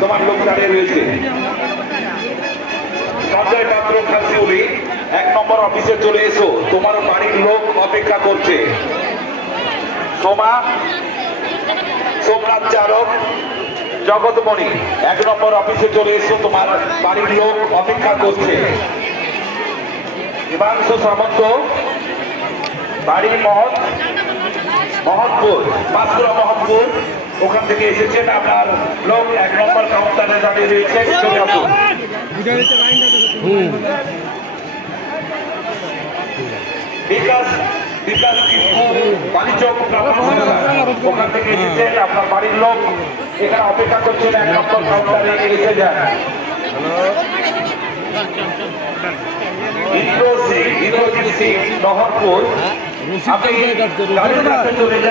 তোমার লোক দাঁড়িয়ে রয়েছে সঞ্জয় পাত্র খাসিউলি 1 নম্বর অফিসে চলে এসো, তোমার বাড়ির লোক অপেক্ষা করছে। সোমনাথ চারক জগৎমণি 1 নম্বর অফিসে চলে এসো, তোমার বাড়ির লোক অপেক্ষা করছে। হিমাংশু সামন্ত বাড়ি মহৎপুর মাত্র মহৎপুর, ওখান থেকে এসেছেন, আপনার লোক 1 নম্বর কাউন্টারে দাঁড়িয়ে রয়েছে, চলে আসুন। বিকাশ বাণিজ্যক ওখান থেকে এসেছেন, আপনার বাড়ির লোক এখানে অপেক্ষা করছেন, 1 নম্বর কাউন্টারে এসে যান। ইন্দ্রজিৎ সিং নহরপুর, আপনি গাড়ির কাছে চলে যান।